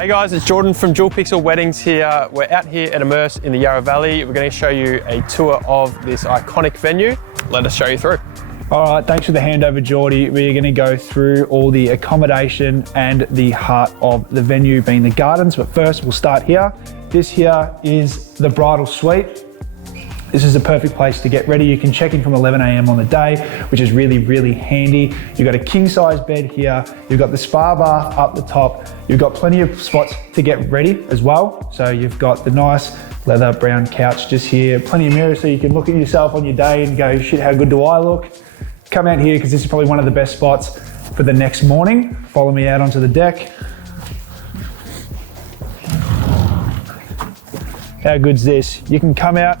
Hey guys, it's Jordan from Dual Pixel Weddings here. We're out here at Immerse in the Yarra Valley. We're going to show you a tour of this iconic venue. Let us show you through. All right, thanks for the handover, Geordie. We're going to go through all the accommodation and the heart of the venue being the gardens. But first, we'll start here. This here is the bridal suite. This is the perfect place to get ready. You can check in from 11 a.m. on the day, which is really, really handy. You've got a king size bed here. You've got the spa bath up the top. You've got plenty of spots to get ready as well. So you've got the nice leather brown couch just here, plenty of mirrors so you can look at yourself on your day and go, shit, how good do I look? Come out here because this is probably one of the best spots for the next morning. Follow me out onto the deck. How good's this? You can come out.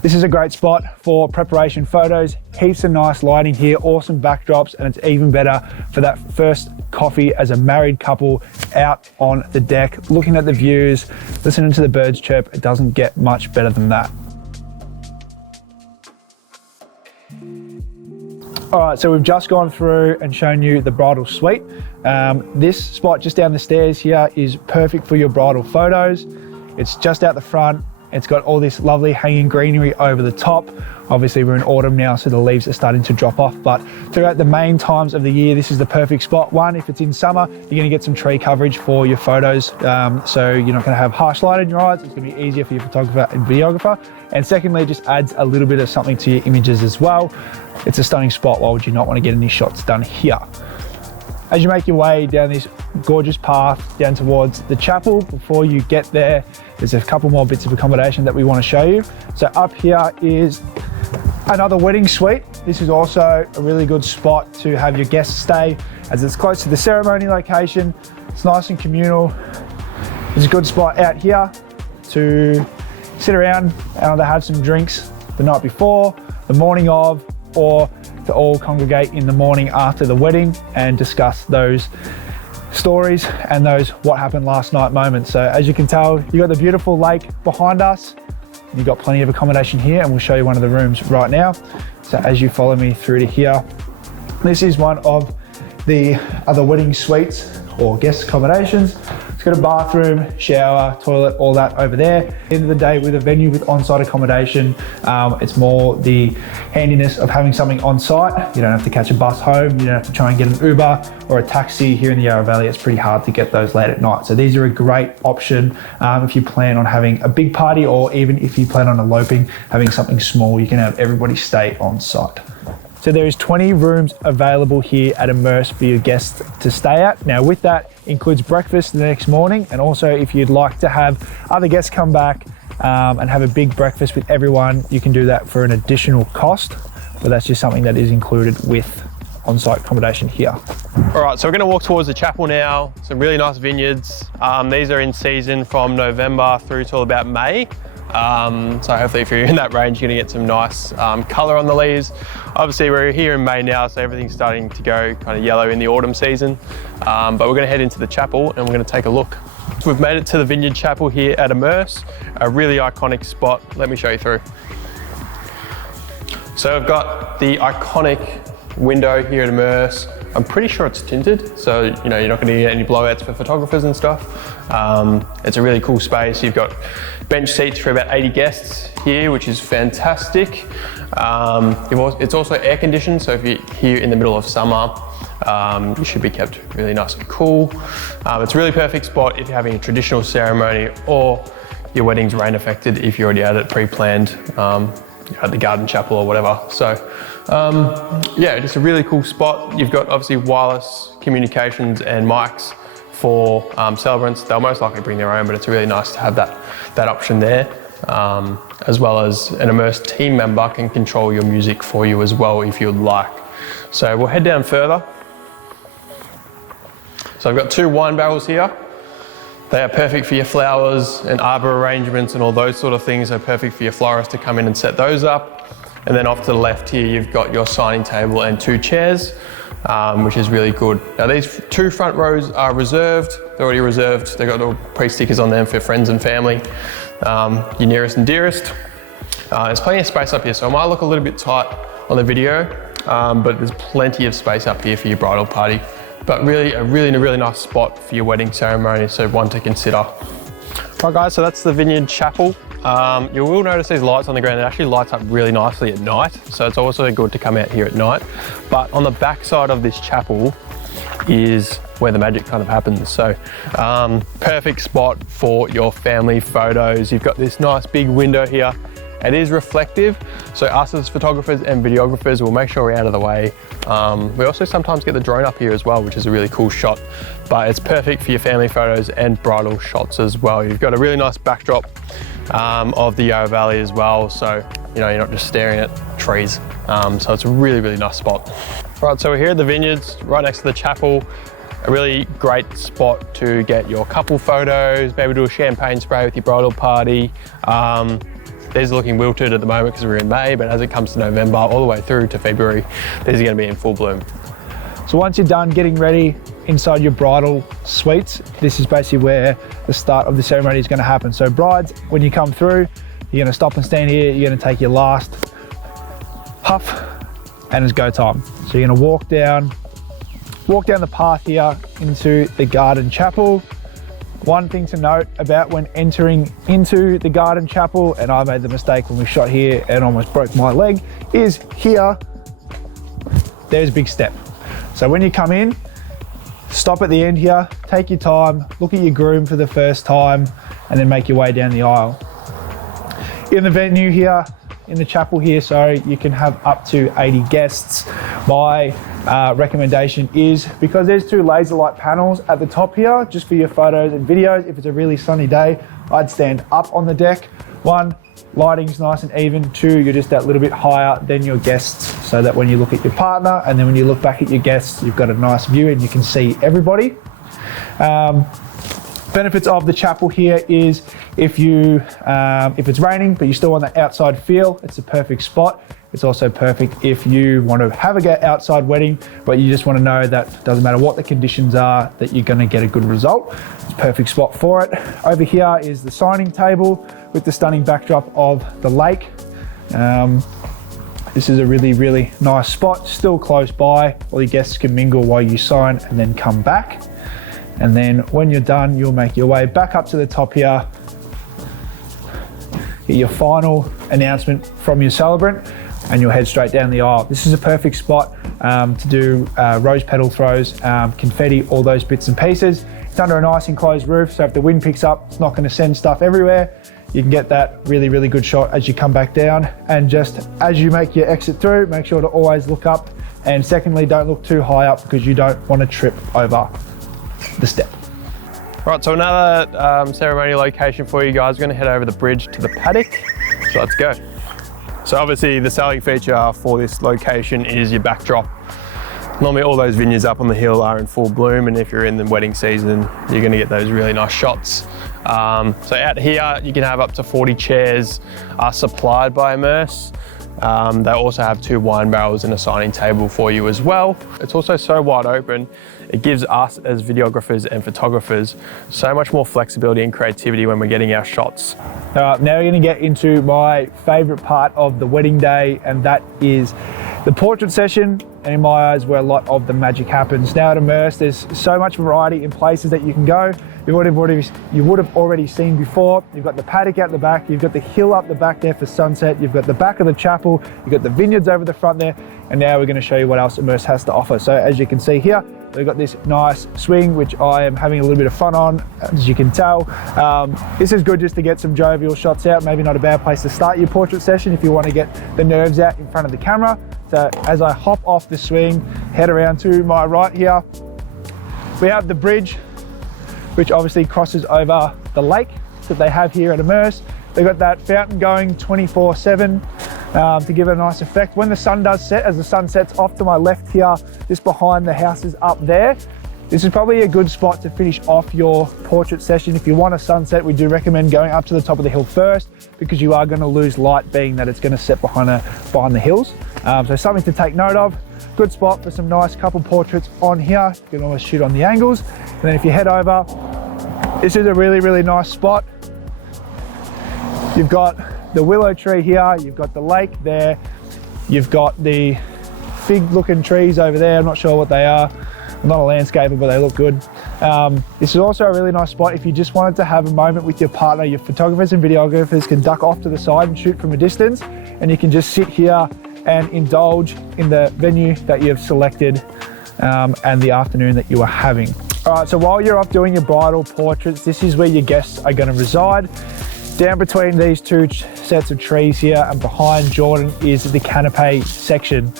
This is a great spot for preparation photos, heaps of nice lighting here, awesome backdrops, and it's even better for that first coffee as a married couple out on the deck, looking at the views, listening to the birds chirp. It doesn't get much better than that. All right, so we've just gone through and shown you the bridal suite. This spot just down the stairs here is perfect for your bridal photos. It's just out the front. It's got all this lovely hanging greenery over the top. Obviously we're in autumn now, so the leaves are starting to drop off, but throughout the main times of the year, this is the perfect spot. One, if it's in summer, you're gonna get some tree coverage for your photos. So you're not gonna have harsh light in your eyes. It's gonna be easier for your photographer and videographer. And secondly, it just adds a little bit of something to your images as well. It's a stunning spot. Why would you not wanna get any shots done here? As you make your way down this gorgeous path down towards the chapel, before you get there, there's a couple more bits of accommodation that we want to show you. So up here is another wedding suite. This is also a really good spot to have your guests stay, as it's close to the ceremony location. It's nice and communal. It's a good spot out here to sit around and have some drinks the night before, the morning of, or to all congregate in the morning after the wedding and discuss those stories and those what happened last night moments. So as you can tell, you've got the beautiful lake behind us. You've got plenty of accommodation here, and we'll show you one of the rooms right now. So as you follow me through to here, this is one of the other wedding suites or guest accommodations. It's got a bathroom, shower, toilet, all that over there. At the end of the day, with a venue with on-site accommodation, it's more the handiness of having something on-site. You don't have to catch a bus home. You don't have to try and get an Uber or a taxi. Here in the Yarra Valley, it's pretty hard to get those late at night. So these are a great option if you plan on having a big party, or even if you plan on eloping, having something small, you can have everybody stay on-site. So there is 20 rooms available here at Immerse for your guests to stay at. Now with that includes breakfast the next morning, and also if you'd like to have other guests come back and have a big breakfast with everyone, you can do that for an additional cost, but that's just something that is included with on-site accommodation here. All right, so we're going to walk towards the chapel now. Some really nice vineyards. These are in season from November through till about May. So hopefully if you're in that range, you're gonna get some nice color on the leaves. Obviously we're here in May now, so everything's starting to go kind of yellow in the autumn season. But we're gonna head into the chapel and we're gonna take a look. So we've made it to the Vineyard Chapel here at Immerse, a really iconic spot. Let me show you through. So I've got the iconic window here at Immerse. I'm pretty sure it's tinted, so you know you're not going to get any blowouts for photographers and stuff. It's a really cool space. You've got bench seats for about 80 guests here, which is fantastic. It's also air conditioned, so if you're here in the middle of summer, you should be kept really nice and cool. It's a really perfect spot if you're having a traditional ceremony, or your wedding's rain affected if you already had it pre-planned at the garden chapel or whatever. So yeah, just a really cool spot. You've got obviously wireless communications and mics for celebrants. They'll most likely bring their own, but it's really nice to have that option there. As well as an Immerse team member can control your music for you as well if you'd like. So we'll head down further. So I've got 2 wine barrels here. They are perfect for your flowers and arbor arrangements and all those sort of things. They're perfect for your florist to come in and set those up. And then off to the left here, you've got your signing table and 2 chairs, which is really good. Now these 2 front rows are reserved. They're already reserved. They've got little pre-stickers on them for friends and family, your nearest and dearest. There's plenty of space up here, so it might look a little bit tight on the video, but there's plenty of space up here for your bridal party. but really a really nice spot for your wedding ceremony, so one to consider. Right guys, so that's the Vineyard Chapel. You will notice these lights on the ground. It actually lights up really nicely at night, so it's also good to come out here at night. But on the back side of this chapel is where the magic kind of happens. So perfect spot for your family photos. You've got this nice big window here. It is reflective, so us as photographers and videographers will make sure we're out of the way. We also sometimes get the drone up here as well, which is a really cool shot, but it's perfect for your family photos and bridal shots as well. You've got a really nice backdrop of the Yarra Valley as well, so you know, you're not just staring at trees. So it's a really nice spot. Right, so we're here at the vineyards, right next to the chapel. A really great spot to get your couple photos, maybe do a champagne spray with your bridal party. These are looking wilted at the moment because we're in May, but as it comes to November all the way through to February, these are going to be in full bloom. So once you're done getting ready inside your bridal suites, this is basically where the start of the ceremony is going to happen. So brides, when you come through, you're going to stop and stand here, you're going to take your last puff, and it's go time. So you're going to walk down the path here into the garden chapel. One thing to note about when entering into the garden chapel, and I made the mistake when we shot here and almost broke my leg, is here, there's a big step. So when you come in, stop at the end here, take your time, look at your groom for the first time, and then make your way down the aisle. In the venue here, in the chapel here, sorry, you can have up to 80 guests. My recommendation is, because there's two laser light panels at the top here, just for your photos and videos, if it's a really sunny day, I'd stand up on the deck. One, lighting's nice and even. Two, you're just that little bit higher than your guests, so that when you look at your partner and then when you look back at your guests, you've got a nice view and you can see everybody. Benefits of the chapel here is if it's raining but you still want that outside feel, it's a perfect spot. It's also perfect if you want to have a outside wedding, but you just want to know that doesn't matter what the conditions are, that you're going to get a good result. It's a perfect spot for it. Over here is the signing table with the stunning backdrop of the lake. This is a really nice spot, still close by. All your guests can mingle while you sign and then come back. And then when you're done, you'll make your way back up to the top here, get your final announcement from your celebrant, and you'll head straight down the aisle. This is a perfect spot to do rose petal throws, confetti, all those bits and pieces. It's under a nice enclosed roof, so if the wind picks up, it's not going to send stuff everywhere. You can get that really good shot as you come back down. And just as you make your exit through, make sure to always look up. And secondly, don't look too high up because you don't want to trip over the step. Right, so another ceremony location for you guys. We're going to head over the bridge to the Paddock. So let's go. So obviously the selling feature for this location is your backdrop. Normally all those vineyards up on the hill are in full bloom, and if you're in the wedding season, you're going to get those really nice shots. So out here, you can have up to 40 chairs supplied by Immerse. They also have 2 wine barrels and a signing table for you as well. It's also so wide open, it gives us as videographers and photographers so much more flexibility and creativity when we're getting our shots. Now we're going to get into my favourite part of the wedding day, and that is the portrait session, and in my eyes where a lot of the magic happens. Now at Immerse, there's so much variety in places that you can go. You would have already seen before. You've got the paddock out the back, you've got the hill up the back there for sunset, you've got the back of the chapel, you've got the vineyards over the front there, and now we're going to show you what else Immerse has to offer. So as you can see here, we've got this nice swing, which I am having a little bit of fun on, as you can tell. This is good just to get some jovial shots out, maybe not a bad place to start your portrait session if you want to get the nerves out in front of the camera. So as I hop off the swing, head around to my right here, we have the bridge, which obviously crosses over the lake that they have here at Immerse. They've got that fountain going 24/7 to give it a nice effect. When the sun does set, as the sun sets off to my left here, just behind the houses up there, this is probably a good spot to finish off your portrait session. If you want a sunset, we do recommend going up to the top of the hill first, because you are going to lose light, being that it's going to set behind the hills. So something to take note of. Good spot for some nice couple portraits on here. You can almost shoot on the angles. And then if you head over, this is a really nice spot. You've got the willow tree here, you've got the lake there, you've got the fig looking trees over there, I'm not sure what they are. I'm not a landscaper, but they look good. This is also a really nice spot if you just wanted to have a moment with your partner. Your photographers and videographers can duck off to the side and shoot from a distance, and you can just sit here and indulge in the venue that you have selected and the afternoon that you are having. All right, so while you're off doing your bridal portraits, this is where your guests are going to reside. Down between these two sets of trees here and behind Jordan is the Canape section.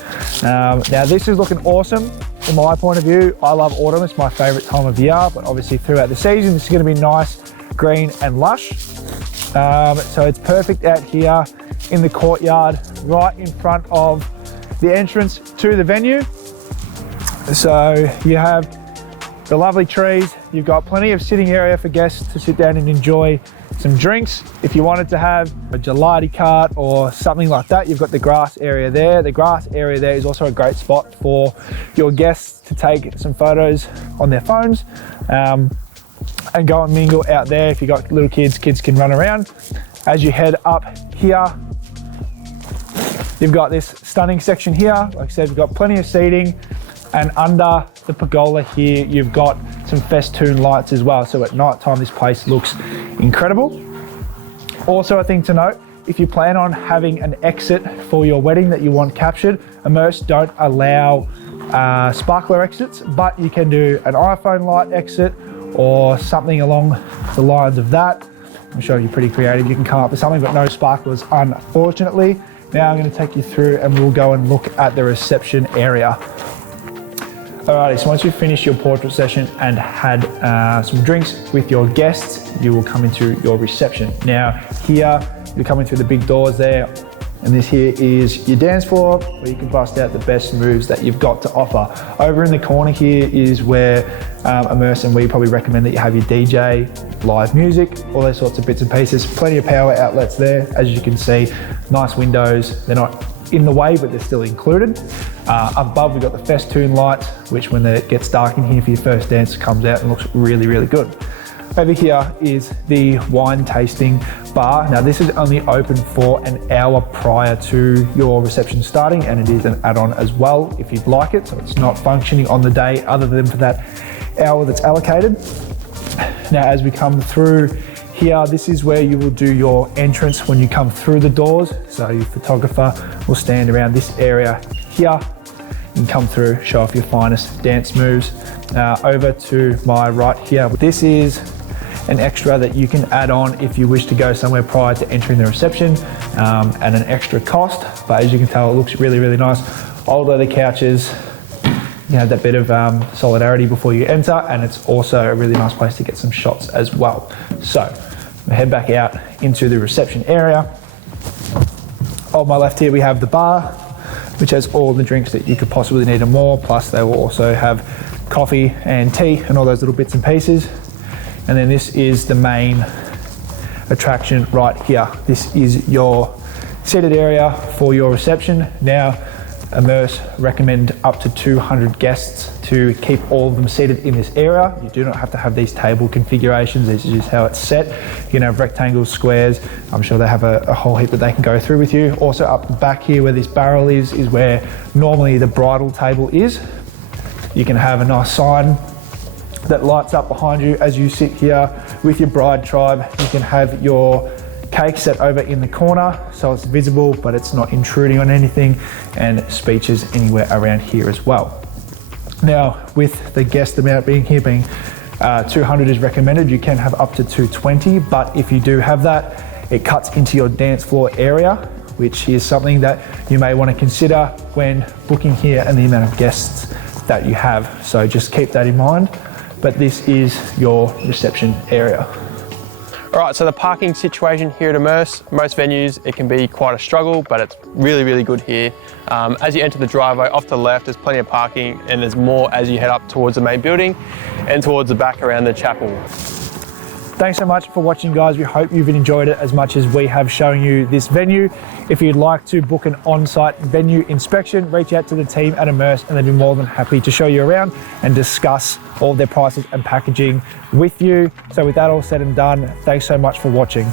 Now this is looking awesome from my point of view. I love autumn, it's my favorite time of year, but obviously throughout the season this is going to be nice, green and lush. So it's perfect out here in the courtyard right in front of the entrance to the venue. So you have the lovely trees, you've got plenty of sitting area for guests to sit down and enjoy some drinks. If you wanted to have a gelati cart or something like that, you've got the grass area there. The grass area there is also a great spot for your guests to take some photos on their phones and go and mingle out there. If you've got little kids, kids can run around. As you head up here, you've got this stunning section here. Like I said, we've got plenty of seating, and under the pergola here, you've got some festoon lights as well. So at night time, this place looks incredible. Also a thing to note, if you plan on having an exit for your wedding that you want captured, Immerse don't allow sparkler exits, but you can do an iPhone light exit or something along the lines of that. I'm sure you're pretty creative. You can come up with something, but no sparklers, unfortunately. Now I'm going to take you through and we'll go and look at the reception area. Alrighty, so once you've finished your portrait session and had some drinks with your guests, you will come into your reception. Now here, you're coming through the big doors there, and this here is your dance floor where you can bust out the best moves that you've got to offer. Over in the corner here is where Immerse and we probably recommend that you have your DJ, live music, all those sorts of bits and pieces. Plenty of power outlets there, as you can see. Nice windows, they're not in the way, but they're still included. Above, we've got the festoon lights, which when it gets dark in here for your first dance, comes out and looks really, really good. Over here is the wine tasting bar. Now this is only open for an hour prior to your reception starting, and it is an add-on as well if you'd like it. So it's not functioning on the day other than for that hour that's allocated. Now as we come through here, this is where you will do your entrance when you come through the doors. So your photographer will stand around this area here and come through, show off your finest dance moves. Over to my right here, this is an extra that you can add on if you wish to go somewhere prior to entering the reception at an extra cost. But as you can tell, it looks really, really nice. Old leather couches, you have that bit of solidarity before you enter, and it's also a really nice place to get some shots as well. So we head back out into the reception area. On my left here, we have the bar, which has all the drinks that you could possibly need and more. Plus they will also have coffee and tea and all those little bits and pieces. And then this is the main attraction right here. This is your seated area for your reception. Now, Immerse recommend up to 200 guests to keep all of them seated in this area. You do not have to have these table configurations. This is just how it's set. You can have rectangles, squares. I'm sure they have a whole heap that they can go through with you. Also up the back here where this barrel is where normally the bridal table is. You can have a nice sign that lights up behind you as you sit here with your bride tribe. You can have your cake set over in the corner so it's visible but it's not intruding on anything, and speeches anywhere around here as well. Now with the guest amount being 200 is recommended. You can have up to 220, but if you do have that, it cuts into your dance floor area, which is something that you may want to consider when booking here and the amount of guests that you have. So just keep that in mind. But this is your reception area. All right, so the parking situation here at Immerse, most venues, it can be quite a struggle, but it's really, really good here. As you enter the driveway, off to the left, there's plenty of parking, and there's more as you head up towards the main building and towards the back around the chapel. Thanks so much for watching, guys. We hope you've enjoyed it as much as we have showing you this venue. If you'd like to book an on-site venue inspection, reach out to the team at Immerse and they'd be more than happy to show you around and discuss all their prices and packaging with you. So with that all said and done, thanks so much for watching.